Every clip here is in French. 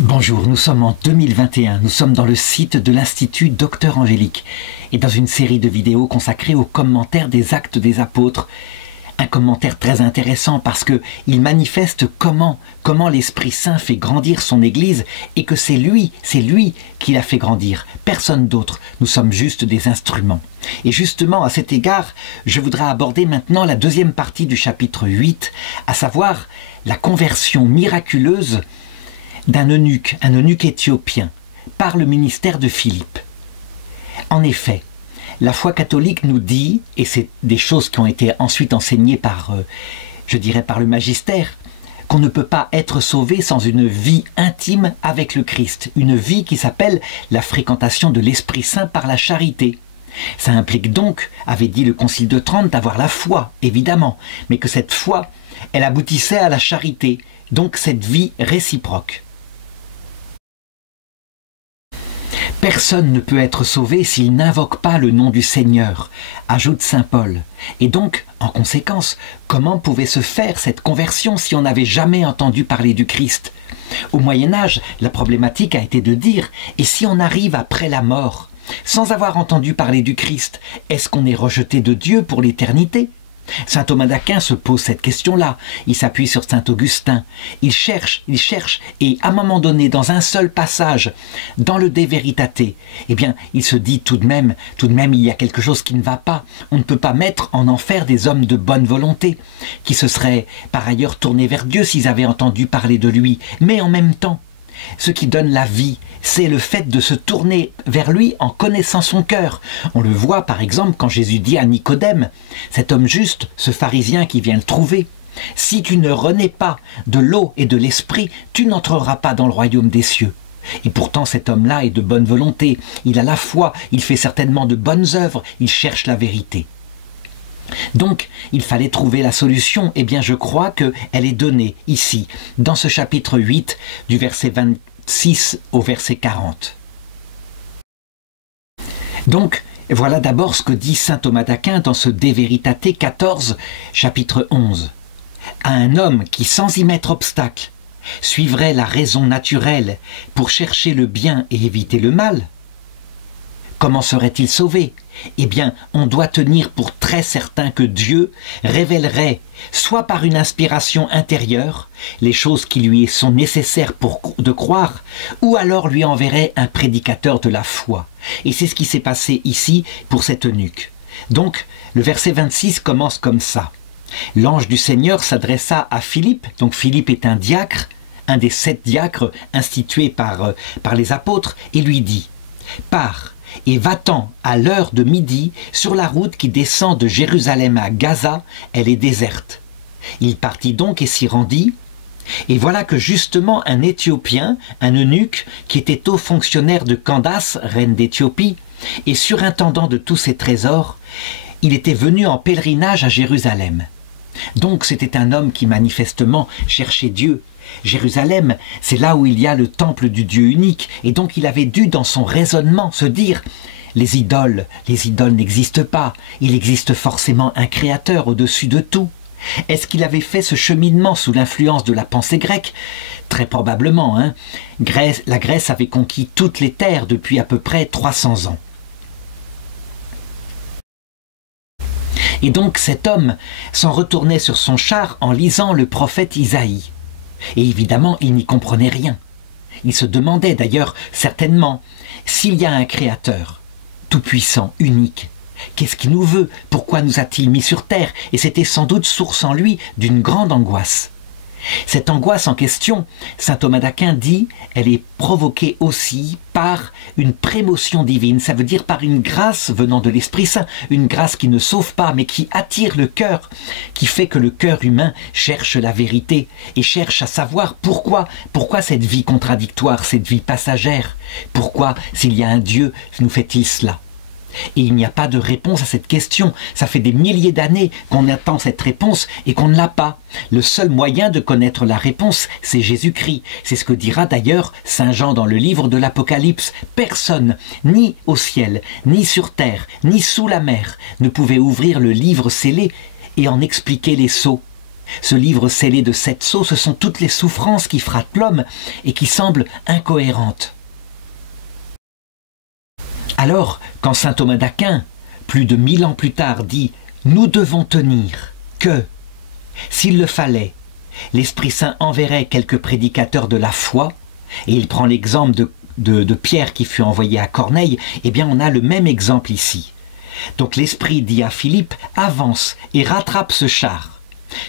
Bonjour, nous sommes en 2021, nous sommes dans le site de l'Institut Docteur Angélique et dans une série de vidéos consacrées aux commentaires des Actes des Apôtres. Un commentaire très intéressant parce qu'il manifeste comment l'Esprit Saint fait grandir son Église et que c'est lui qui la fait grandir, personne d'autre, nous sommes juste des instruments. Et justement, à cet égard, je voudrais aborder maintenant la deuxième partie du chapitre 8, à savoir la conversion miraculeuse d'un eunuque, un eunuque éthiopien, par le ministère de Philippe. En effet, la foi catholique nous dit, et c'est des choses qui ont été ensuite enseignées par, je dirais, par le magistère, qu'on ne peut pas être sauvé sans une vie intime avec le Christ, une vie qui s'appelle la fréquentation de l'Esprit Saint par la charité. Ça implique donc, avait dit le Concile de Trente, d'avoir la foi, évidemment, mais que cette foi, elle aboutissait à la charité, donc cette vie réciproque. Personne ne peut être sauvé s'il n'invoque pas le nom du Seigneur, ajoute saint Paul. Et donc, en conséquence, comment pouvait se faire cette conversion si on n'avait jamais entendu parler du Christ? Au Moyen-Âge, la problématique a été de dire, et si on arrive après la mort, sans avoir entendu parler du Christ, est-ce qu'on est rejeté de Dieu pour l'éternité? Saint Thomas d'Aquin se pose cette question-là, il s'appuie sur saint Augustin, il cherche, et à un moment donné, dans un seul passage, dans le De Veritate, eh bien, il se dit tout de même, il y a quelque chose qui ne va pas, on ne peut pas mettre en enfer des hommes de bonne volonté, qui se seraient par ailleurs tournés vers Dieu s'ils avaient entendu parler de lui, mais en même temps, ce qui donne la vie, c'est le fait de se tourner vers lui en connaissant son cœur. On le voit par exemple quand Jésus dit à Nicodème, cet homme juste, ce pharisien qui vient le trouver, « Si tu ne renais pas de l'eau et de l'esprit, tu n'entreras pas dans le royaume des cieux. » Et pourtant cet homme-là est de bonne volonté, il a la foi, il fait certainement de bonnes œuvres, il cherche la vérité. Donc, il fallait trouver la solution. Eh bien, je crois qu'elle est donnée ici, dans ce chapitre 8, du verset 26 au verset 40. Donc, voilà d'abord ce que dit saint Thomas d'Aquin dans ce De Veritate 14, chapitre 11. À un homme qui, sans y mettre obstacle, suivrait la raison naturelle pour chercher le bien et éviter le mal, comment serait-il sauvé? Eh bien, on doit tenir pour très certain que Dieu révélerait, soit par une inspiration intérieure, les choses qui lui sont nécessaires de croire, ou alors lui enverrait un prédicateur de la foi. Et c'est ce qui s'est passé ici pour cet eunuque. Donc, le verset 26 commence comme ça. L'ange du Seigneur s'adressa à Philippe, donc Philippe est un diacre, un des 7 diacres institués par les apôtres, et lui dit « Pars, et va-t'en à l'heure de midi sur la route qui descend de Jérusalem à Gaza, elle est déserte. » Il partit donc et s'y rendit, et voilà que justement un Éthiopien, un eunuque, qui était haut fonctionnaire de Candace, reine d'Éthiopie, et surintendant de tous ses trésors, il était venu en pèlerinage à Jérusalem. Donc c'était un homme qui manifestement cherchait Dieu. Jérusalem, c'est là où il y a le temple du Dieu unique, et donc il avait dû dans son raisonnement se dire « les idoles n'existent pas, il existe forcément un créateur au-dessus de tout ». Est-ce qu'il avait fait ce cheminement sous l'influence de la pensée grecque? Très probablement, hein. La Grèce avait conquis toutes les terres depuis à peu près 300 ans. Et donc cet homme s'en retournait sur son char en lisant le prophète Isaïe. Et évidemment, il n'y comprenait rien. Il se demandait d'ailleurs certainement s'il y a un créateur, tout-puissant, unique. Qu'est-ce qu'il nous veut? Pourquoi nous a-t-il mis sur terre? Et c'était sans doute source en lui d'une grande angoisse. Cette angoisse en question, saint Thomas d'Aquin dit, elle est provoquée aussi par une prémotion divine, ça veut dire par une grâce venant de l'Esprit Saint, une grâce qui ne sauve pas, mais qui attire le cœur, qui fait que le cœur humain cherche la vérité et cherche à savoir pourquoi cette vie contradictoire, cette vie passagère, pourquoi, s'il y a un Dieu, nous fait-il cela? Et il n'y a pas de réponse à cette question. Ça fait des milliers d'années qu'on attend cette réponse et qu'on ne l'a pas. Le seul moyen de connaître la réponse, c'est Jésus-Christ. C'est ce que dira d'ailleurs saint Jean dans le livre de l'Apocalypse. Personne, ni au ciel, ni sur terre, ni sous la mer, ne pouvait ouvrir le livre scellé et en expliquer les sceaux. Ce livre scellé de 7 sceaux, ce sont toutes les souffrances qui frappent l'homme et qui semblent incohérentes. Alors, quand saint Thomas d'Aquin, plus de 1000 ans plus tard, dit « Nous devons tenir que, s'il le fallait, l'Esprit Saint enverrait quelques prédicateurs de la foi », et il prend l'exemple de Pierre qui fut envoyé à Corneille, eh bien on a le même exemple ici. Donc l'Esprit dit à Philippe « Avance et rattrape ce char ».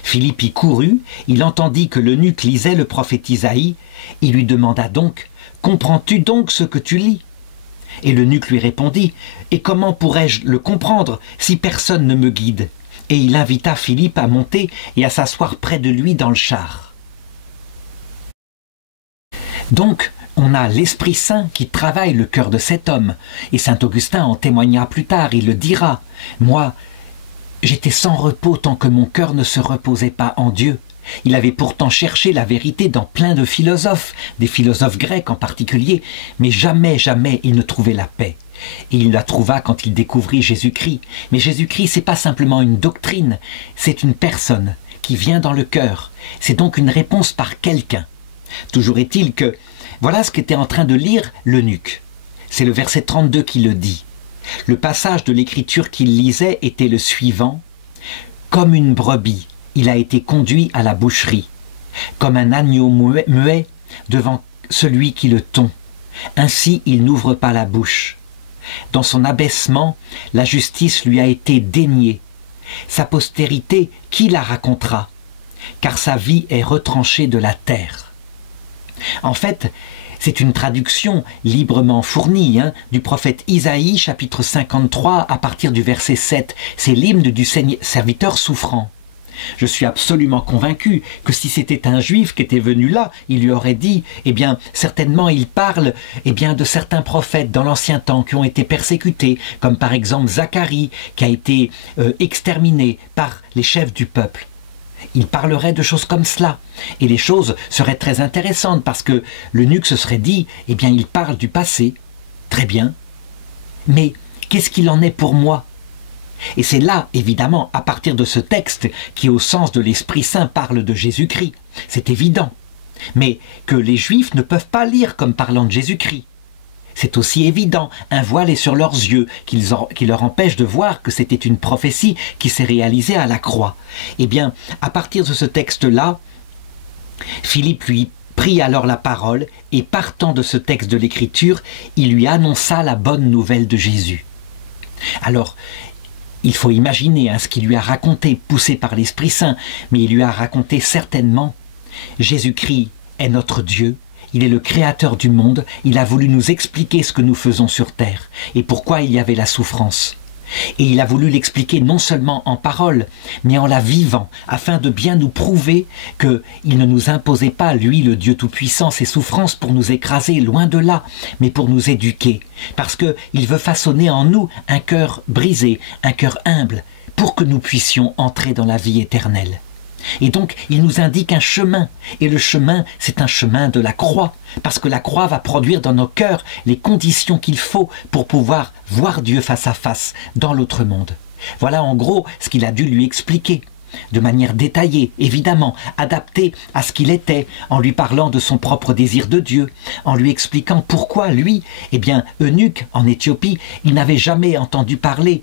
Philippe y courut, il entendit que l'eunuque lisait le prophète Isaïe, il lui demanda donc « Comprends-tu donc ce que tu lis ?» Et l'eunuque lui répondit « Et comment pourrais-je le comprendre si personne ne me guide ?» Et il invita Philippe à monter et à s'asseoir près de lui dans le char. Donc, on a l'Esprit Saint qui travaille le cœur de cet homme. Et saint Augustin en témoignera plus tard, il le dira. « Moi, j'étais sans repos tant que mon cœur ne se reposait pas en Dieu. » Il avait pourtant cherché la vérité dans plein de philosophes, des philosophes grecs en particulier, mais jamais, jamais il ne trouvait la paix. Et il la trouva quand il découvrit Jésus-Christ. Mais Jésus-Christ, c'est pas simplement une doctrine, c'est une personne qui vient dans le cœur. C'est donc une réponse par quelqu'un. Toujours est-il que, voilà ce qu'était en train de lire l'eunuque. C'est le verset 32 qui le dit. Le passage de l'écriture qu'il lisait était le suivant. « Comme une brebis, il a été conduit à la boucherie, comme un agneau muet devant celui qui le tond. Ainsi il n'ouvre pas la bouche. Dans son abaissement, la justice lui a été déniée. Sa postérité, qui la racontera? Car sa vie est retranchée de la terre. » En fait, c'est une traduction librement fournie du prophète Isaïe, chapitre 53, à partir du verset 7. C'est l'hymne du serviteur souffrant. Je suis absolument convaincu que si c'était un juif qui était venu là, il lui aurait dit, eh bien, certainement il parle de certains prophètes dans l'ancien temps qui ont été persécutés, comme par exemple Zacharie, qui a été exterminé par les chefs du peuple. Il parlerait de choses comme cela. Et les choses seraient très intéressantes parce que l'eunuque se serait dit, eh bien, il parle du passé. Très bien. Mais qu'est-ce qu'il en est pour moi ? Et c'est là, évidemment, à partir de ce texte qui, au sens de l'Esprit Saint, parle de Jésus-Christ. C'est évident. Mais que les Juifs ne peuvent pas lire comme parlant de Jésus-Christ. C'est aussi évident, un voile est sur leurs yeux qui leur empêche de voir que c'était une prophétie qui s'est réalisée à la croix. Eh bien, à partir de ce texte-là, Philippe lui prit alors la parole et partant de ce texte de l'Écriture, il lui annonça la bonne nouvelle de Jésus. Alors, il faut imaginer ce qu'il lui a raconté, poussé par l'Esprit Saint, mais il lui a raconté certainement « Jésus-Christ est notre Dieu, il est le créateur du monde, il a voulu nous expliquer ce que nous faisons sur terre et pourquoi il y avait la souffrance. Et il a voulu l'expliquer non seulement en parole, mais en la vivant, afin de bien nous prouver qu'il ne nous imposait pas, lui, le Dieu Tout-Puissant, ses souffrances pour nous écraser, loin de là, mais pour nous éduquer. Parce qu'il veut façonner en nous un cœur brisé, un cœur humble, pour que nous puissions entrer dans la vie éternelle. Et donc, il nous indique un chemin. Et le chemin, c'est un chemin de la croix. Parce que la croix va produire dans nos cœurs les conditions qu'il faut pour pouvoir voir Dieu face à face dans l'autre monde. Voilà en gros ce qu'il a dû lui expliquer. De manière détaillée, évidemment, adaptée à ce qu'il était, en lui parlant de son propre désir de Dieu, en lui expliquant pourquoi lui, eunuque en Éthiopie, il n'avait jamais entendu parler,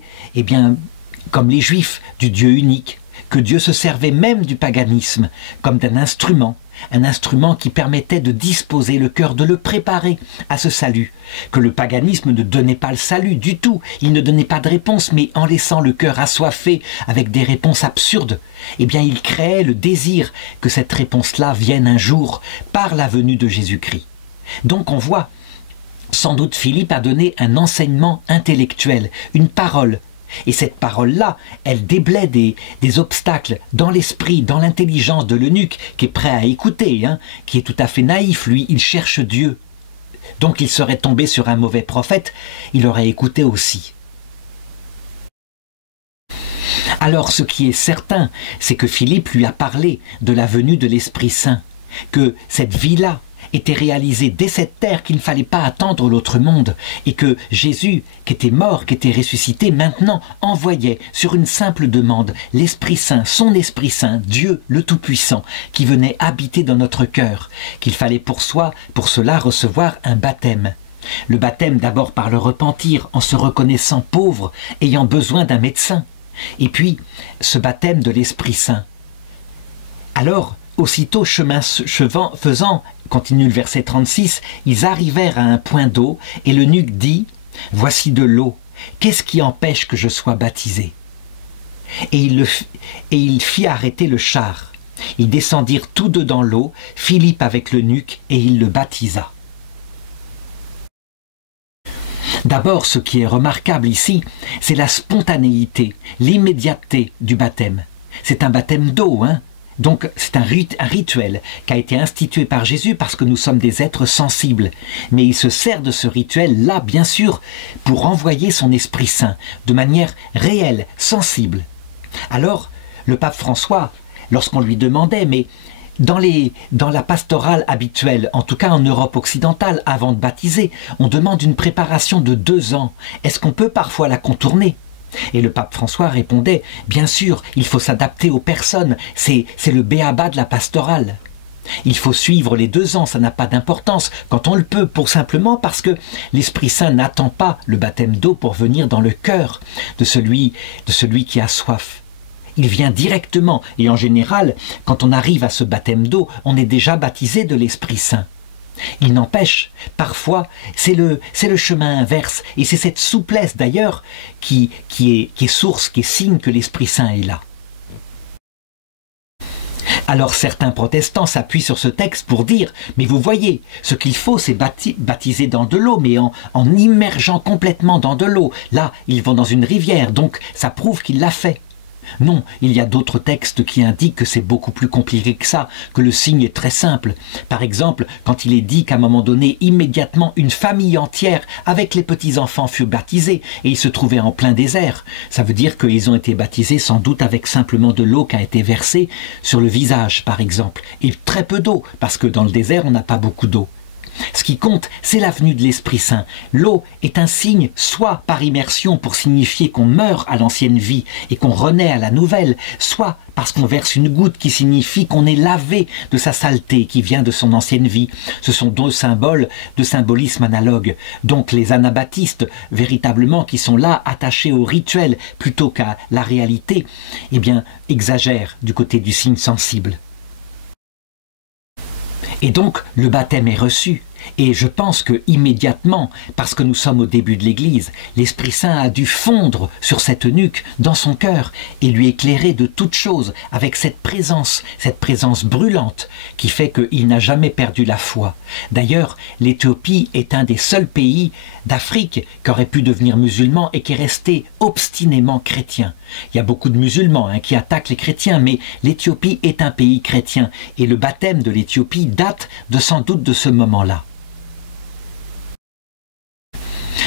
comme les Juifs, du Dieu unique. Que Dieu se servait même du paganisme comme d'un instrument, un instrument qui permettait de disposer le cœur, de le préparer à ce salut. Que le paganisme ne donnait pas le salut du tout, il ne donnait pas de réponse, mais en laissant le cœur assoiffé avec des réponses absurdes, il créait le désir que cette réponse-là vienne un jour par la venue de Jésus-Christ. Donc on voit, sans doute Philippe a donné un enseignement intellectuel, une parole. Et cette parole-là, elle déblaye des obstacles dans l'esprit, dans l'intelligence de l'eunuque, qui est prêt à écouter, qui est tout à fait naïf, lui, il cherche Dieu. Donc il serait tombé sur un mauvais prophète, il aurait écouté aussi. Alors ce qui est certain, c'est que Philippe lui a parlé de la venue de l'Esprit Saint, que cette vie-là, était réalisé dès cette terre, qu'il ne fallait pas attendre l'autre monde, et que Jésus, qui était mort, qui était ressuscité, maintenant envoyait sur une simple demande l'Esprit Saint, son Esprit Saint, Dieu le Tout-Puissant, qui venait habiter dans notre cœur, qu'il fallait pour cela recevoir un baptême. Le baptême d'abord par le repentir, en se reconnaissant pauvre, ayant besoin d'un médecin, et puis ce baptême de l'Esprit Saint. Alors, aussitôt chemin faisant, continue le verset 36, ils arrivèrent à un point d'eau, et l'eunuque dit, « Voici de l'eau, qu'est-ce qui empêche que je sois baptisé ?» Et il fit arrêter le char. Ils descendirent tous deux dans l'eau, Philippe avec l'eunuque, et il le baptisa. D'abord, ce qui est remarquable ici, c'est la spontanéité, l'immédiateté du baptême. C'est un baptême d'eau, hein? Donc c'est un rituel qui a été institué par Jésus parce que nous sommes des êtres sensibles. Mais il se sert de ce rituel-là, bien sûr, pour envoyer son Esprit Saint de manière réelle, sensible. Alors, le pape François, lorsqu'on lui demandait, mais dans la pastorale habituelle, en tout cas en Europe occidentale, avant de baptiser, on demande une préparation de 2 ans. Est-ce qu'on peut parfois la contourner ? Et le pape François répondait, bien sûr, il faut s'adapter aux personnes, c'est le b.a.-ba de la pastorale. Il faut suivre les 2 ans, ça n'a pas d'importance, quand on le peut, pour simplement parce que l'Esprit Saint n'attend pas le baptême d'eau pour venir dans le cœur de celui qui a soif. Il vient directement, et en général, quand on arrive à ce baptême d'eau, on est déjà baptisé de l'Esprit Saint. Il n'empêche, parfois, c'est le chemin inverse, et c'est cette souplesse d'ailleurs qui est source, qui est signe que l'Esprit Saint est là. Alors certains protestants s'appuient sur ce texte pour dire, mais vous voyez, ce qu'il faut c'est baptiser dans de l'eau, mais en immergeant complètement dans de l'eau. Là, ils vont dans une rivière, donc ça prouve qu'il l'a fait. Non, il y a d'autres textes qui indiquent que c'est beaucoup plus compliqué que ça, que le signe est très simple. Par exemple, quand il est dit qu'à un moment donné, immédiatement, une famille entière, avec les petits-enfants, fut baptisée, et ils se trouvaient en plein désert. Ça veut dire qu'ils ont été baptisés sans doute avec simplement de l'eau qui a été versée sur le visage, par exemple, et très peu d'eau, parce que dans le désert, on n'a pas beaucoup d'eau. Ce qui compte, c'est la venue de l'Esprit Saint. L'eau est un signe, soit par immersion pour signifier qu'on meurt à l'ancienne vie et qu'on renaît à la nouvelle, soit parce qu'on verse une goutte qui signifie qu'on est lavé de sa saleté qui vient de son ancienne vie. Ce sont 2 symboles de symbolisme analogue. Donc les anabaptistes, véritablement, qui sont là, attachés au rituel plutôt qu'à la réalité, eh bien, exagèrent du côté du signe sensible. Et donc, le baptême est reçu. Et je pense que immédiatement, parce que nous sommes au début de l'Église, l'Esprit Saint a dû fondre sur cette eunuque, dans son cœur, et lui éclairer de toutes choses, avec cette présence brûlante, qui fait qu'il n'a jamais perdu la foi. D'ailleurs, l'Éthiopie est un des seuls pays d'Afrique qui aurait pu devenir musulman et qui est resté obstinément chrétien. Il y a beaucoup de musulmans qui attaquent les chrétiens, mais l'Éthiopie est un pays chrétien, et le baptême de l'Éthiopie date sans doute de ce moment-là.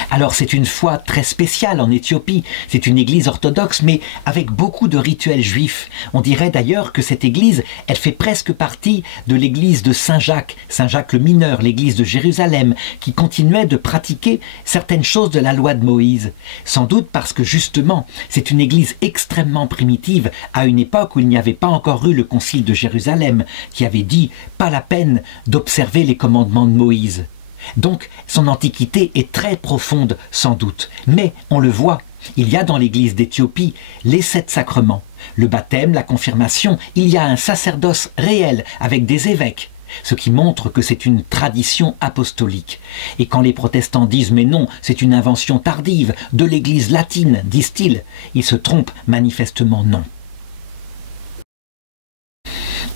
Alors c'est une foi très spéciale en Éthiopie, c'est une église orthodoxe mais avec beaucoup de rituels juifs. On dirait d'ailleurs que cette église, elle fait presque partie de l'église de Saint-Jacques le mineur, l'église de Jérusalem, qui continuait de pratiquer certaines choses de la loi de Moïse. Sans doute parce que justement, c'est une église extrêmement primitive à une époque où il n'y avait pas encore eu le concile de Jérusalem qui avait dit « pas la peine d'observer les commandements de Moïse ». Donc, son antiquité est très profonde, sans doute. Mais, on le voit, il y a dans l'église d'Éthiopie les 7 sacrements. Le baptême, la confirmation, il y a un sacerdoce réel avec des évêques. Ce qui montre que c'est une tradition apostolique. Et quand les protestants disent « mais non, c'est une invention tardive de l'église latine », disent-ils, ils se trompent manifestement non.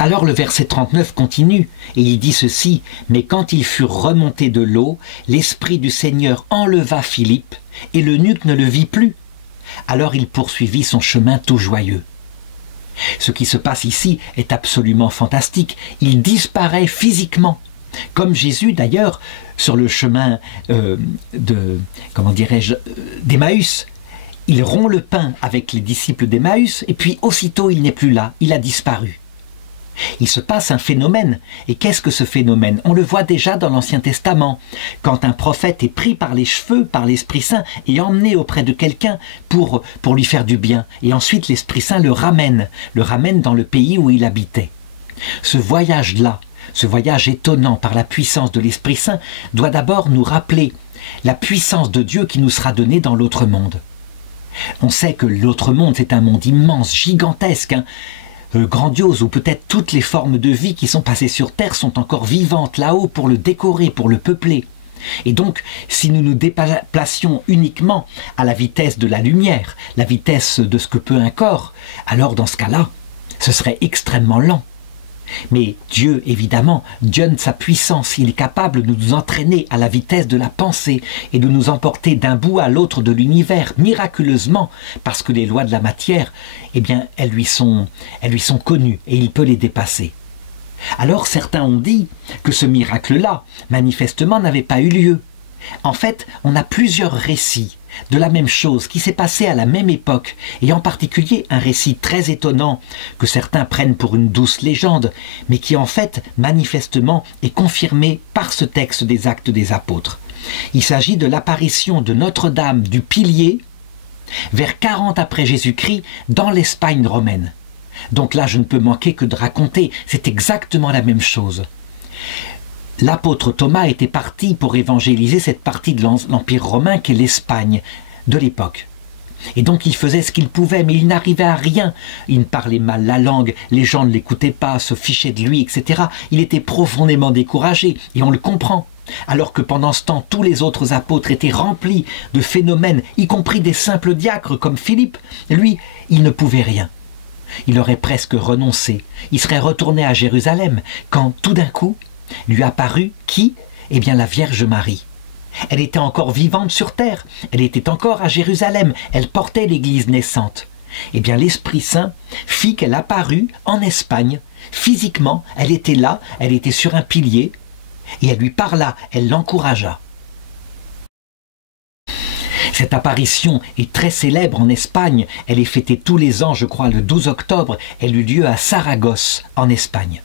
Alors le verset 39 continue, et il dit ceci, « Mais quand ils furent remontés de l'eau, l'Esprit du Seigneur enleva Philippe, et l'eunuque ne le vit plus. Alors il poursuivit son chemin tout joyeux. » Ce qui se passe ici est absolument fantastique. Il disparaît physiquement, comme Jésus d'ailleurs, sur le chemin d'Emmaüs. Il rompt le pain avec les disciples d'Emmaüs, et puis aussitôt il n'est plus là, il a disparu. Il se passe un phénomène. Et qu'est-ce que ce phénomène? On le voit déjà dans l'Ancien Testament, quand un prophète est pris par les cheveux, par l'Esprit Saint, et emmené auprès de quelqu'un pour lui faire du bien. Et ensuite l'Esprit Saint le ramène dans le pays où il habitait. Ce voyage-là, ce voyage étonnant par la puissance de l'Esprit Saint, doit d'abord nous rappeler la puissance de Dieu qui nous sera donnée dans l'autre monde. On sait que l'autre monde, c'est un monde immense, gigantesque, grandiose, où peut-être toutes les formes de vie qui sont passées sur Terre sont encore vivantes là-haut pour le décorer, pour le peupler. Et donc, si nous nous déplacions uniquement à la vitesse de la lumière, la vitesse de ce que peut un corps, alors dans ce cas-là, ce serait extrêmement lent. Mais Dieu, évidemment, donne sa puissance. Il est capable de nous entraîner à la vitesse de la pensée et de nous emporter d'un bout à l'autre de l'univers, miraculeusement, parce que les lois de la matière, eh bien, elles lui sont connues et il peut les dépasser. Alors certains ont dit que ce miracle-là, manifestement, n'avait pas eu lieu. En fait, on a plusieurs récits de la même chose qui s'est passée à la même époque, et en particulier un récit très étonnant que certains prennent pour une douce légende, mais qui en fait, manifestement, est confirmé par ce texte des Actes des Apôtres. Il s'agit de l'apparition de Notre-Dame du Pilier vers 40 après Jésus-Christ dans l'Espagne romaine. Donc là, je ne peux manquer que de raconter, c'est exactement la même chose. L'apôtre Thomas était parti pour évangéliser cette partie de l'Empire romain qu'est l'Espagne de l'époque. Et donc il faisait ce qu'il pouvait, mais il n'arrivait à rien. Il parlait mal la langue, les gens ne l'écoutaient pas, se fichaient de lui, etc. Il était profondément découragé, et on le comprend. Alors que pendant ce temps, tous les autres apôtres étaient remplis de phénomènes, y compris des simples diacres comme Philippe. Lui, il ne pouvait rien. Il aurait presque renoncé. Il serait retourné à Jérusalem, quand tout d'un coup, lui apparut qui? Eh bien la Vierge Marie. Elle était encore vivante sur terre, elle était encore à Jérusalem, elle portait l'Église naissante. Eh bien l'Esprit Saint fit qu'elle apparut en Espagne, physiquement, elle était là, elle était sur un pilier, et elle lui parla, elle l'encouragea. Cette apparition est très célèbre en Espagne, elle est fêtée tous les ans, je crois le 12 octobre, elle eut lieu à Saragosse, en Espagne.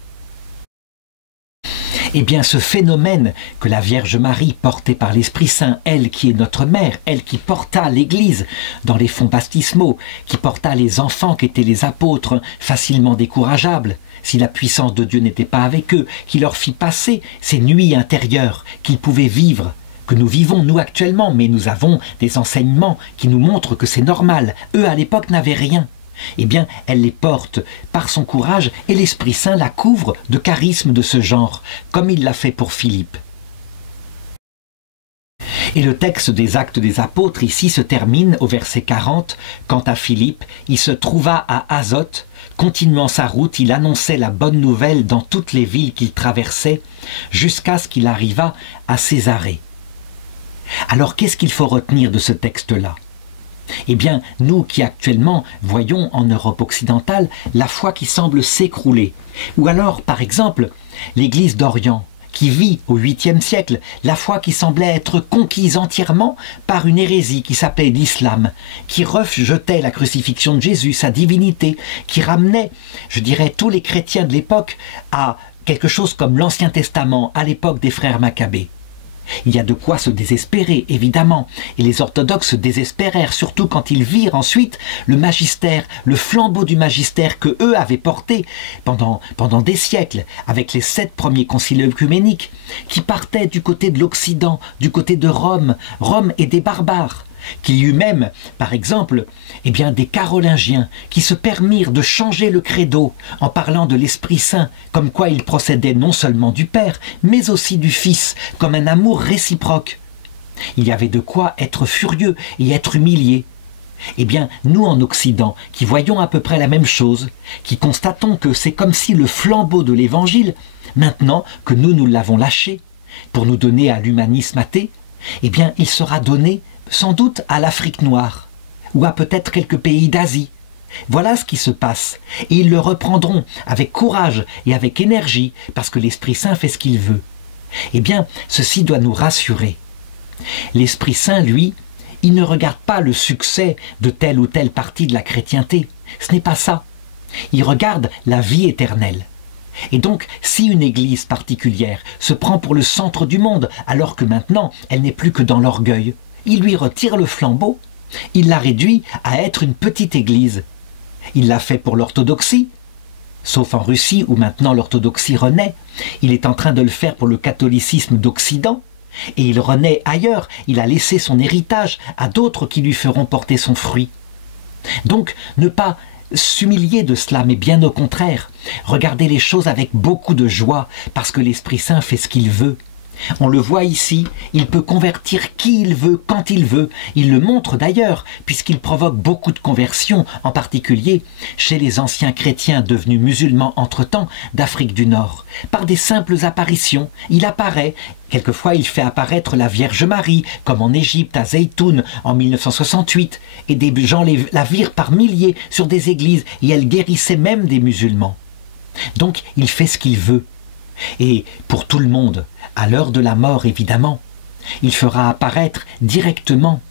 Eh bien ce phénomène que la Vierge Marie, portée par l'Esprit Saint, elle qui est notre mère, elle qui porta l'Église dans les fonds baptismaux, qui porta les enfants qui étaient les apôtres, facilement décourageables, si la puissance de Dieu n'était pas avec eux, qui leur fit passer ces nuits intérieures qu'ils pouvaient vivre, que nous vivons nous actuellement, mais nous avons des enseignements qui nous montrent que c'est normal. Eux à l'époque n'avaient rien. Eh bien, elle les porte par son courage et l'Esprit Saint la couvre de charismes de ce genre, comme il l'a fait pour Philippe. Et le texte des Actes des Apôtres ici se termine au verset 40. Quant à Philippe, il se trouva à Azote. Continuant sa route, il annonçait la bonne nouvelle dans toutes les villes qu'il traversait, jusqu'à ce qu'il arriva à Césarée. Alors qu'est-ce qu'il faut retenir de ce texte-là ? Eh bien, nous qui actuellement voyons en Europe occidentale la foi qui semble s'écrouler, ou alors, par exemple, l'Église d'Orient, qui vit au 8e siècle, la foi qui semblait être conquise entièrement par une hérésie qui s'appelait l'islam, qui rejetait la crucifixion de Jésus, sa divinité, qui ramenait, je dirais, tous les chrétiens de l'époque à quelque chose comme l'Ancien Testament, à l'époque des frères Maccabées. Il y a de quoi se désespérer, évidemment, et les orthodoxes se désespérèrent, surtout quand ils virent ensuite le magistère, le flambeau du magistère que eux avaient porté pendant des siècles, avec les 7 premiers conciles œcuméniques, qui partaient du côté de l'Occident, du côté de Rome, Rome et des barbares, qu'il y eut même, par exemple, eh bien, des carolingiens qui se permirent de changer le credo en parlant de l'Esprit Saint, comme quoi il procédait non seulement du Père, mais aussi du Fils, comme un amour réciproque. Il y avait de quoi être furieux et être humilié. Eh bien, nous en Occident, qui voyons à peu près la même chose, qui constatons que c'est comme si le flambeau de l'Évangile, maintenant que nous l'avons lâché, pour nous donner à l'humanisme athée, eh bien, il sera donné sans doute à l'Afrique noire, ou à peut-être quelques pays d'Asie. Voilà ce qui se passe, et ils le reprendront avec courage et avec énergie, parce que l'Esprit Saint fait ce qu'il veut. Eh bien, ceci doit nous rassurer. L'Esprit Saint, lui, il ne regarde pas le succès de telle ou telle partie de la chrétienté. Ce n'est pas ça. Il regarde la vie éternelle. Et donc, si une église particulière se prend pour le centre du monde, alors que maintenant elle n'est plus que dans l'orgueil, il lui retire le flambeau, il la réduit à être une petite église. Il l'a fait pour l'orthodoxie, sauf en Russie où maintenant l'orthodoxie renaît. Il est en train de le faire pour le catholicisme d'Occident, et il renaît ailleurs. Il a laissé son héritage à d'autres qui lui feront porter son fruit. Donc, ne pas s'humilier de cela, mais bien au contraire, regarder les choses avec beaucoup de joie, parce que l'Esprit Saint fait ce qu'il veut. On le voit ici, il peut convertir qui il veut, quand il veut. Il le montre d'ailleurs, puisqu'il provoque beaucoup de conversions, en particulier chez les anciens chrétiens devenus musulmans entre-temps d'Afrique du Nord. Par des simples apparitions, il apparaît. Quelquefois, il fait apparaître la Vierge Marie, comme en Égypte, à Zeytoun, en 1968, et des gens la virent par milliers sur des églises, et elle guérissait même des musulmans. Donc, il fait ce qu'il veut. Et pour tout le monde, à l'heure de la mort évidemment, il fera apparaître directement,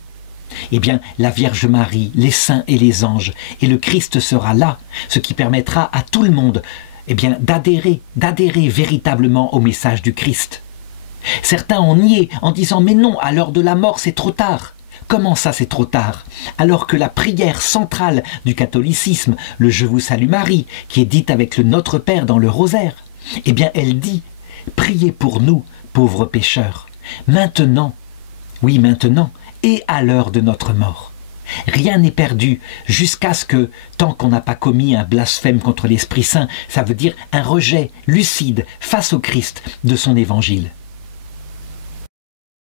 eh bien, la Vierge Marie, les saints et les anges, et le Christ sera là, ce qui permettra à tout le monde, eh bien, d'adhérer véritablement au message du Christ. Certains ont nié en disant « mais non, à l'heure de la mort c'est trop tard ». Comment ça c'est trop tard? Alors que la prière centrale du catholicisme, le « Je vous salue Marie », qui est dite avec le Notre Père dans le rosaire, eh bien elle dit « Priez pour nous, pauvres pécheurs, maintenant, oui maintenant, et à l'heure de notre mort ». Rien n'est perdu jusqu'à ce que, tant qu'on n'a pas commis un blasphème contre l'Esprit Saint, ça veut dire un rejet lucide face au Christ de son évangile.